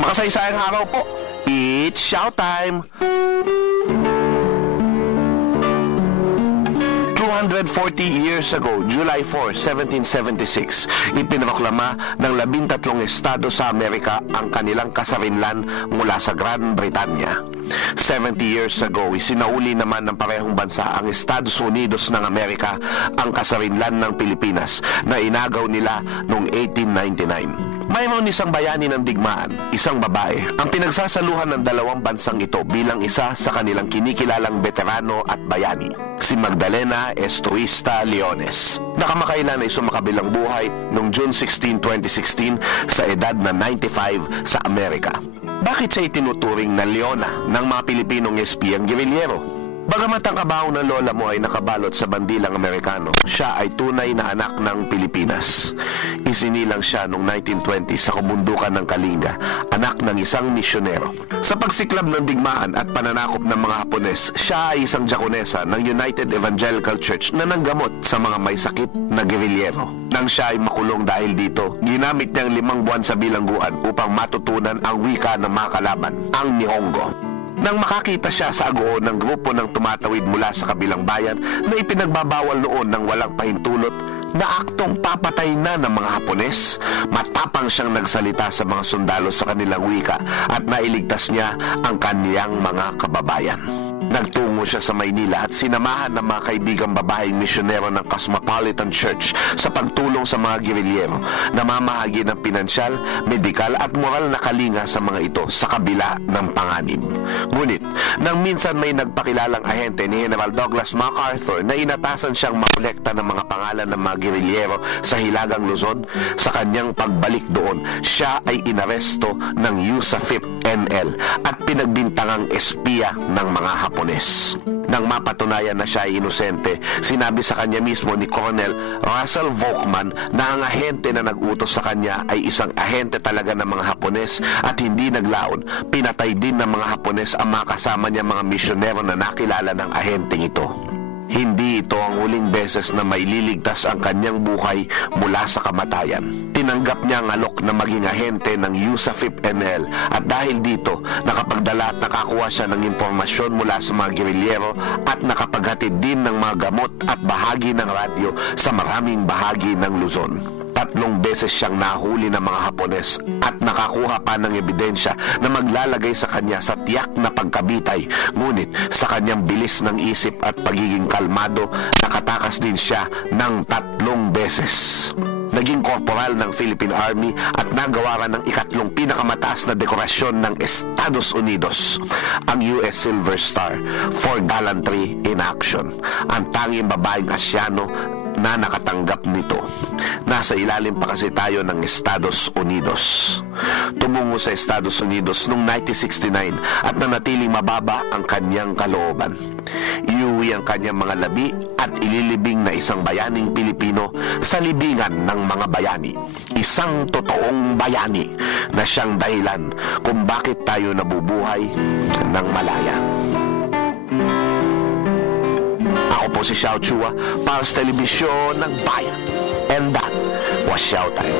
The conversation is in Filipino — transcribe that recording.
Makasaysayang araw po. It's showtime! 240 years ago, July 4, 1776, ipinoklama ng 13 estado sa Amerika ang kanilang kasarinlan mula sa Gran Britanya. 70 years ago, isinauli naman ng parehong bansa ang Estados Unidos ng Amerika ang kasarinlan ng Pilipinas na inagaw nila noong 1899. Mayroon isang bayani ng digmaan, isang babae, ang pinagsasaluhan ng dalawang bansang ito bilang isa sa kanilang kinikilalang veterano at bayani, si Magdalena Estoista Leones. Nakamakailan ay sumakabilang buhay noong June 16, 2016 sa edad na 95 sa Amerika. Bakit siya itinuturing na Leona ng mga Pilipinong espiyang gerilyero? Bagamat ang kabaho ng lola mo ay nakabalot sa bandilang Amerikano, siya ay tunay na anak ng Pilipinas. Isinilang siya noong 1920 sa kabundukan ng Kalinga, anak ng isang misyonero. Sa pagsiklab ng digmaan at pananakop ng mga Hapones, siya ay isang diakonesa ng United Evangelical Church na nanggamot sa mga may sakit na gerilyero. Nang siya ay makulong dahil dito, ginamit niyang 5 buwan sa bilangguan upang matutunan ang wika ng mga kalaban, ang Nihongo. Nang makakita siya sa agoon ng grupo ng tumatawid mula sa kabilang bayan na ipinagbabawal noon ng walang pahintulot na aktong papatay na ng mga Hapones, matapang siyang nagsalita sa mga sundalo sa kanilang wika at nailigtas niya ang kaniyang mga kababayan. Nagtungo siya sa Maynila at sinamahan ng mga kaibigang babaeng misyonero ng Cosmopolitan Church sa pagtulong sa mga gerilyero, namamahagi ng pinansyal, medikal at moral na kalinga sa mga ito sa kabila ng panganib. Ngunit, nang minsan may nagpakilalang ahente ni General Douglas MacArthur na inatasan siyang makolekta ng mga pangalan ng mga gerilyero sa Hilagang Luzon, sa kanyang pagbalik doon, siya ay inaresto ng USAFIP NL at pinagbintangang espiya ng mga Hapones. Nang mapatunayan na siya ay inosente, sinabi sa kanya mismo ni Colonel Russell Volkman na ang ahente na nag-utos sa kanya ay isang ahente talaga ng mga Hapones at hindi naglaon. Pinatay din ng mga Hapones ang mga kasama niya mga misyonero na nakilala ng ahenteng ito. Hindi ito ang huling beses na maililigtas ang kanyang buhay mula sa kamatayan. Tinanggap niya ang alok na maging ahente ng USAFIP NL at dahil dito, nakapagdala at nakakuha siya ng impormasyon mula sa mga gerilyero at nakapaghatid din ng mga gamot at bahagi ng radyo sa maraming bahagi ng Luzon. 3 beses siyang nahuli ng mga Hapones at nakakuha pa ng ebidensya na maglalagay sa kanya sa tiyak na pagkabitay. Ngunit sa kanyang bilis ng isip at pagiging kalmado, nakatakas din siya ng 3 beses. Naging korporal ng Philippine Army at nagawaran ng 3 pinakamataas na dekorasyon ng Estados Unidos, ang US Silver Star for Gallantry in Action. Ang tanging babaeng Asyano na nakatanggap nito. Nasa ilalim pa kasi tayo ng Estados Unidos. Tumungo sa Estados Unidos noong 1969 at nanatiling mababa ang kanyang kalooban. Iuwi ang kanyang mga labi at ililibing na isang bayaning Pilipino sa libingan ng mga bayani. Isang totoong bayani na siyang dahilan kung bakit tayo nabubuhay ng malaya. Ako po si Xiao Chua para sa telebisyon ng Bayan. And that was Showtime.